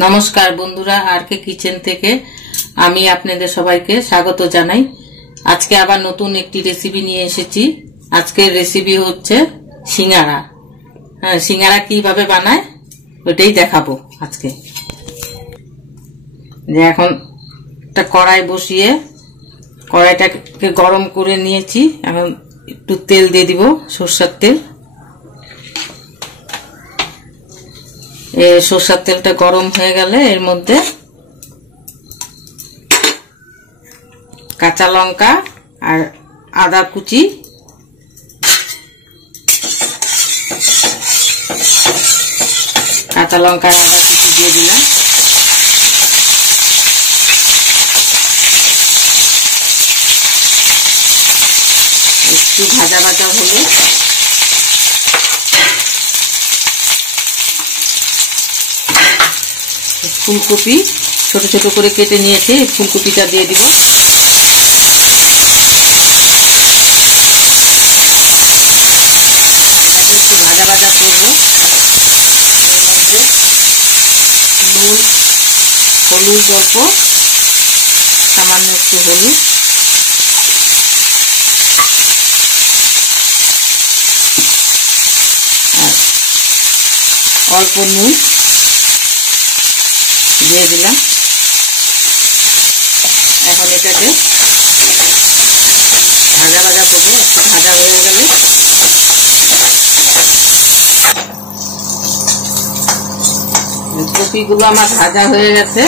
নমস্কার বন্ধুরা, আর কে কিচেন থেকে আমি আপনাদের সবাইকে স্বাগত জানাই। আজকে আবার নতুন একটি রেসিপি নিয়ে এসেছি। আজকের রেসিপি হচ্ছে সিঙ্গারা। সিঙ্গারা কিভাবে বানায় ওটাই দেখাবো আজকে। এখন একটা কড়াই বসিয়ে কড়াইটাকে গরম করে নিয়েছি। এখন একটু তেল দিয়ে দিব, সরষের তেল। সরষের তেলটা গরম হয়ে গেলে এর মধ্যে কাঁচা লঙ্কা আর আদা কুচি, কাঁচা লঙ্কা আর আদা কুচি দিয়ে দিলাম। একটু ভাজা ভাজা হলে ফুলকপি ছোট ছোট করে কেটে নিয়েছি, ফুলকপিটা দিয়ে দিব। একটু ভাজা ভাজা করবো। এর মধ্যে নুন, হলুদ অল্প, সামান্য একটু হলুদ, আর অল্প নুন দিয়ে দিলাম। এখন এটাকে ভাজা ভাজা করবো। একটু ভাজা হয়ে গেলে কপিগুলো আমার ভাজা হয়ে গেছে।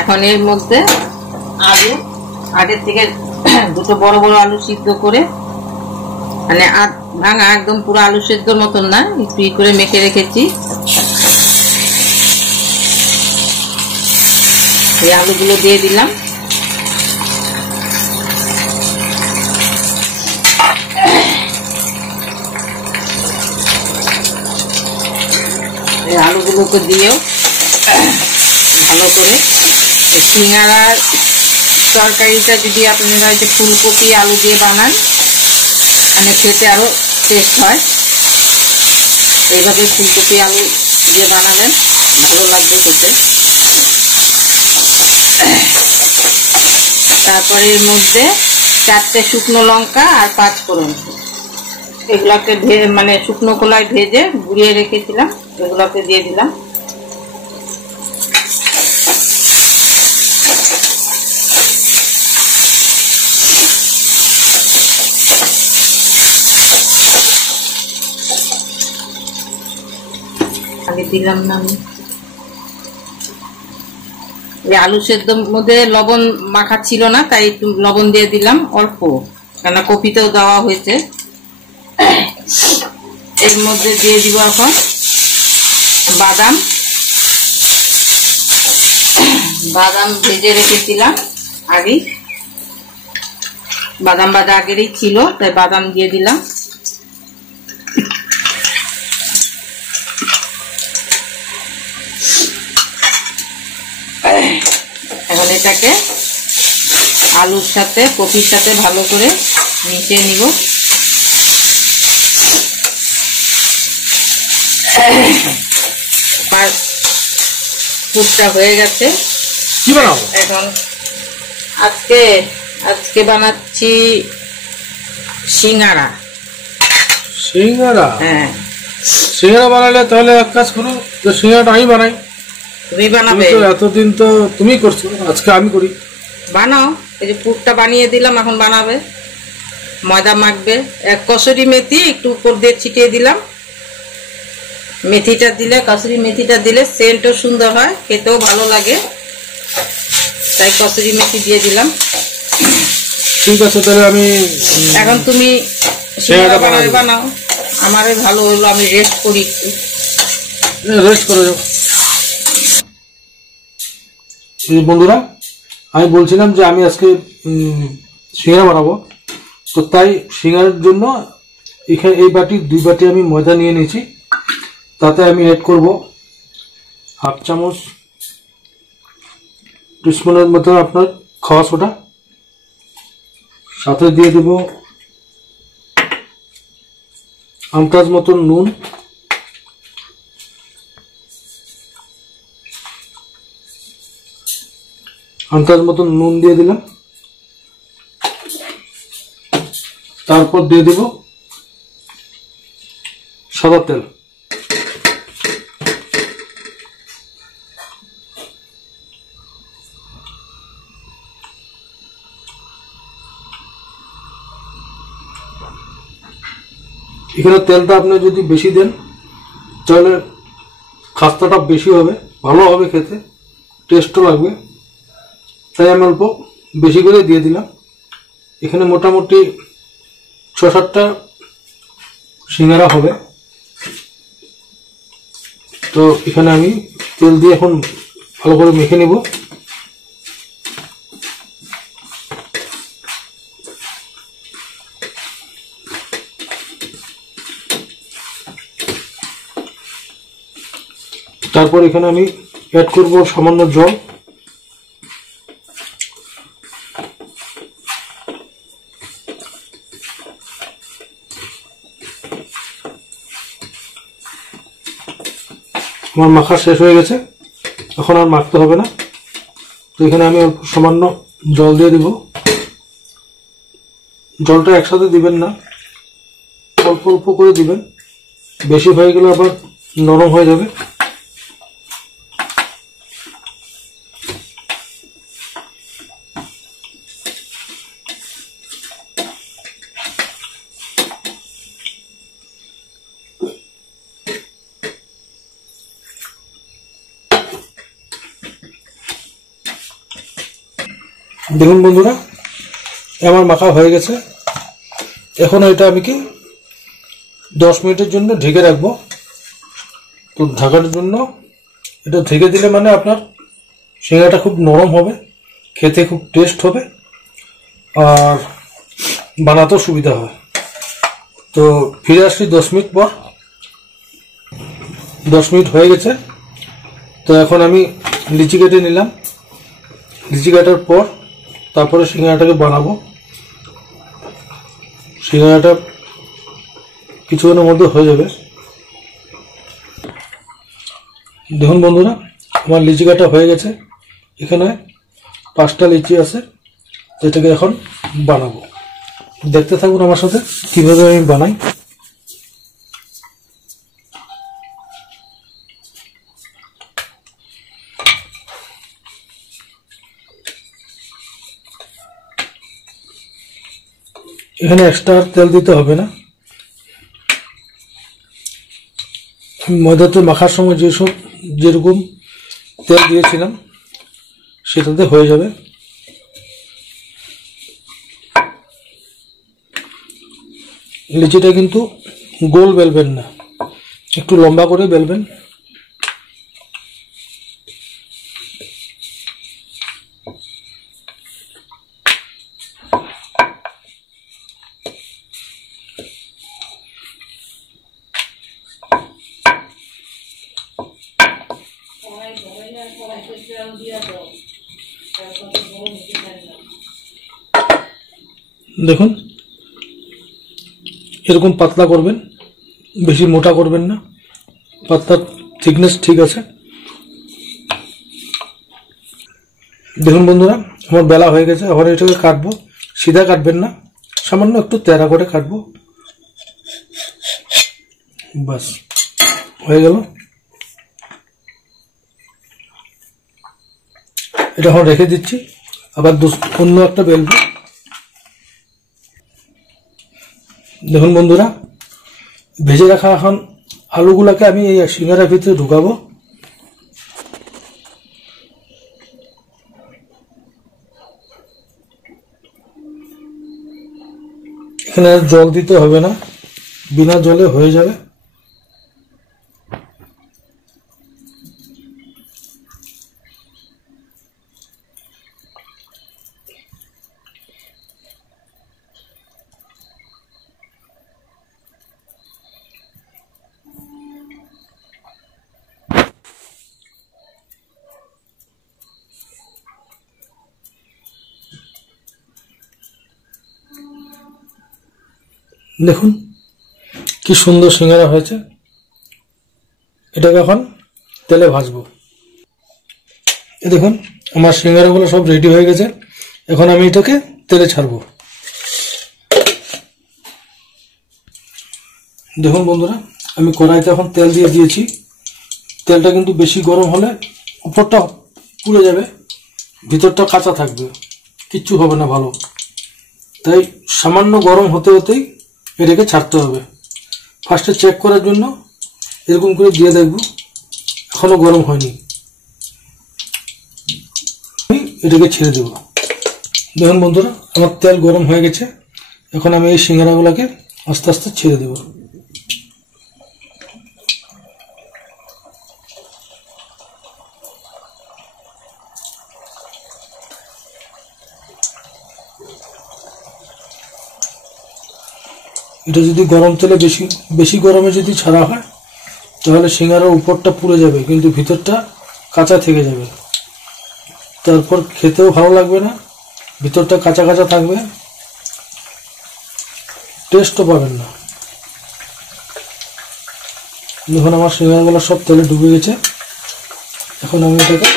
এখন এর মধ্যে আলু, আগের থেকে দুটো বড় বড় আলু সিদ্ধ করে, মানে ভাঙা একদম পুরো আলু সেদ্ধর মতন না, একটু করে মেখে রেখেছি। এই আলুগুলো দিয়ে দিলাম। এই আলুগুলোকে দিয়েও ভালো করে, সিঙ্গারার তরকারিটা যদি আপনারা ফুলকপি আলু দিয়ে বানান, মানে খেতে আরো টেস্ট হয়। এইভাবে ফুলকপি আলু দিয়ে বানাবেন, ভালো লাগবে খেতে। তারপরে এর মধ্যে 4টে শুকনো লঙ্কা আর 5 ফোড়ন, এগুলোকে মানে শুকনো খোলায় ভেজে গুঁড়িয়ে রেখেছিলাম, এগুলোকে দিয়ে দিলাম। আগে দিলাম না আমি। আলু সেদ্ধর মধ্যে লবণ মাখা ছিল না, তাই একটু লবণ দিয়ে দিলাম অল্প, কেন কপিতেও দেওয়া হয়েছে। এর মধ্যে দিয়ে দিব এখন বাদাম। বাদাম ভেজে রেখেছিলাম আগেই, বাদাম ভাজা আগেরই ছিল, তাই বাদাম দিয়ে দিলাম। এখন এটাকে আলুর সাথে কপির সাথে ভালো করে মিশিয়ে নিব। পুরটা হয়ে গেছে। কি বানাবো এখন? আজকে বানাচ্ছি সিঙ্গারা। সিঙ্গারা? হ্যাঁ, সিঙ্গারা বানালে তাহলে এক কাজ করো, সিঙ্গারাটা আমি বানাই। তুমি বানাবে? এতদিন তো তুমি করছো, আজকে আমি করি। বানাও। এই যে পুরটা বানিয়ে দিলাম, এখন বানাবে। ময়দা মাখবে, এক কসুরি মেথি একটু উপর দিয়ে ছিটিয়ে দিলাম। মেথিটা দিলে, কসুরি মেথিটা দিলে সেন্টও সুন্দর হয়, খেতেও ভালো লাগে, তাই কসুরি মেথি দিয়ে দিলাম। ঠিক আছে, তাহলে আমি এখন তুমি সিঙ্গারা বানাও। আমারও ভালো হলো, আমি রেস্ট করি একটু। রেস্ট করে যাও। বন্ধুরা, আমি বলছিলাম যে আমি আজকে সিঙ্গারা বানাবো, তো তাই সিঙ্গারার জন্য এখানে এই বাটি 2 বাটি আমি ময়দা নিয়ে নিয়েছি। তাতে আমি অ্যাড করব হাফ চামচ টিস্পুনের মতো আপনার খাওয়া সোডা, সাথে দিয়ে দেব আন্দাজ মতন নুন, আন্দাজ মতন নুন দিয়ে দিলাম, তারপর দিয়ে দেব সাদা তেল। এখানে তেলটা আপনি যদি বেশি দেন তাহলে খাস্তাটা বেশি হবে, ভালো হবে খেতে, টেস্টও লাগবে, তাই আমি অল্প বেশি করে দিয়ে দিলাম। এখানে মোটামুটি ৬-৭টা সিঙ্গারা হবে। তো এখানে আমি তেল দিয়ে এখন ভালো করে মেখে নেব। তারপর এখানে আমি অ্যাড করব সামান্য জল। আমার মাখা শেষ হয়ে গেছে, এখন আর মাখতে হবে না। তো এখানে আমি অল্প সামান্য জল দিয়ে দিব। জলটা একসাথে দিবেন না, অল্প অল্প করে দিবেন, বেশি হয়ে গেলে আবার নরম হয়ে যাবে। দেখুন বন্ধুরা, আমার মাখা হয়ে গেছে। এখন এটা আমি কি 10 মিনিটের জন্য ঢেকে রাখবো। তো ঢাকার জন্য এটা ঢেকে দিলে মানে আপনার সিঙ্গারাটা খুব নরম হবে, খেতে খুব টেস্ট হবে, আর বানাতেও সুবিধা হয়। তো ফিরে আসছি 10 মিনিট পর। 10 মিনিট হয়ে গেছে। তো এখন আমি লিচি কেটে নিলাম। লিচি কাটার পর তারপরে সিঙ্গারাটাকে বানাবো। সিঙ্গারাটা কিছুক্ষণের মধ্যে হয়ে যাবে। দেখুন বন্ধুরা, আমার লিচি কাটা হয়ে গেছে। এখানে 5টা লিচি আছে, যেটাকে এখন বানাবো। দেখতে থাকুন আমার সাথে কিভাবে আমি বানাই। এখানে এক্সট্রা তেল দিতে হবে না। ময়দাতে মাখার সময় যেরকম তেল দিয়েছিলাম সেটাতে হয়ে যাবে। লিচিটা কিন্তু গোল বেলবেন না, একটু লম্বা করে বেলবেন। দেখুন, এরকম পাতলা করবেন, বেশি মোটা করবেন না, পাতলার থিকনেস ঠিক আছে। দেখুন বন্ধুরা, আমার বেলা হয়ে গেছে। এখন এটাকে কাটবো। সিধা কাটবেন না, সামান্য একটু তেড়া করে কাটবো, বাস হয়ে গেল। এটা এখন রেখে দিচ্ছি, আবার অন্য একটা বেলবো। দেখুন বন্ধুরা, ভেজে রাখা এখন আলুগুলাকে আমি এই সিঙ্গারার ভিতরে ঢুকাবো। এখানে আর জল দিতে হবে না, বিনা জলে হয়ে যাবে। দেখুন কি সুন্দর সিঙ্গারা হয়েছে। এটাকে এখন তেলে ভাজবো। দেখুন আমার সিঙ্গারাগুলো সব রেডি হয়ে গেছে। এখন আমি এটাকে তেলে ছাড়বো। দেখুন বন্ধুরা, আমি কড়াইতে এখন তেল দিয়ে দিয়েছি। তেলটা কিন্তু বেশি গরম হলে উপরটা পুড়ে যাবে, ভিতরটা কাঁচা থাকবে, কিচ্ছু হবে না ভালো। তাই সামান্য গরম হতে হতেই এটাকে ছাড়তে হবে। ফার্স্টে চেক করার জন্য এরকম করে দিয়ে দেখব, এখনো গরম হয়নি। আমি এটাকে ছেড়ে দেব। দেখুন বন্ধুরা, আমার তেল গরম হয়ে গেছে। এখন আমি এই সিঙ্গারাগুলোকে আস্তে আস্তে ছেড়ে দেব। এটা যদি গরম তেলে বেশি গরমে যদি ছাড়া হয় তাহলে সিঙ্গারার উপরটা পুড়ে যাবে, কিন্তু ভিতরটা কাঁচা থেকে যাবে। তারপর খেতেও ভালো লাগবে না, ভিতরটা কাঁচা কাঁচা থাকবে, টেস্টও পাবেন না। দেখুন আমার সিঙ্গারাগুলো সব তেলে ডুবে গেছে। এখন আমি এটাকে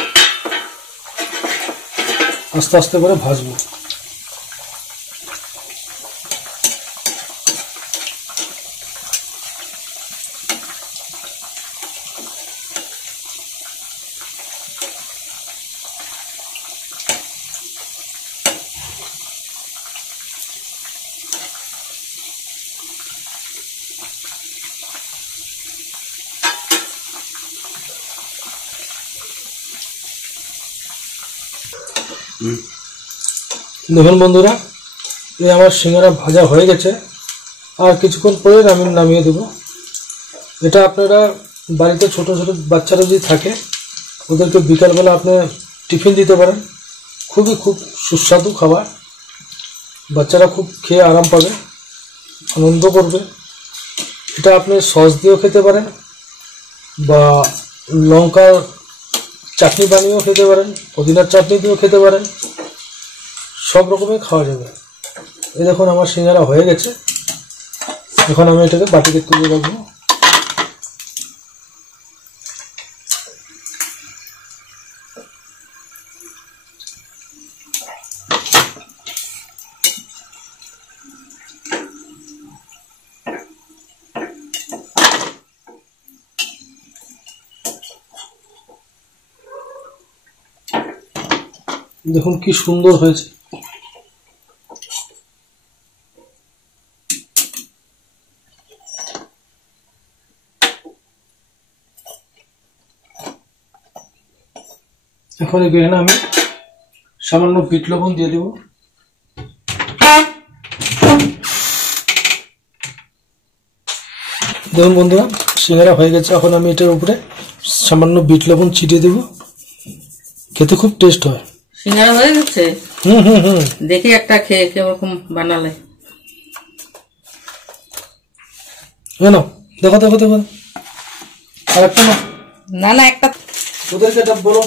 আস্তে আস্তে করে ভাজবো। দেখুন বন্ধুরা, এই আমার সিঙ্গারা ভাজা হয়ে গেছে। আর কিছুক্ষণ পরে আমি নামিয়ে দেব। এটা আপনারা বাড়িতে ছোট ছোট বাচ্চারা যদি থাকে ওদেরকে বিকালবেলা আপনি টিফিন দিতে পারেন। খুব সুস্বাদু খাবার, বাচ্চারা খুব খেয়ে আরাম পাবে, আনন্দ করবে। এটা আপনি সস দিয়েও খেতে পারেন বা লঙ্কার চাটনি বানিয়েও খেতে পারেন, পুদিনার চাটনি দিয়েও খেতে পারেন, সব রকমের খাওয়া যাবে। এই দেখুন আমার সিঙ্গারা হয়ে গেছে। এখন আমি এটাকে বাটিতে তুলে রাখবো। দেখুন কি সুন্দর হয়েছে। এখন এখানে আমি সামান্য বিট লবণ দিয়ে দেব। দেখুন বন্ধুরা, সিঙ্গারা হয়ে গেছে। এখন আমি এটার উপরে সামান্য বিট লবণ ছিটিয়ে দেব। খেতে খুব টেস্ট হয়। সিঙ্গারা হয়ে গেছে। দেখি একটা খেয়ে কিরকম বানালে। দেখো দেখো দেখো, আর একটা না না একটা ওদেরকে বলো।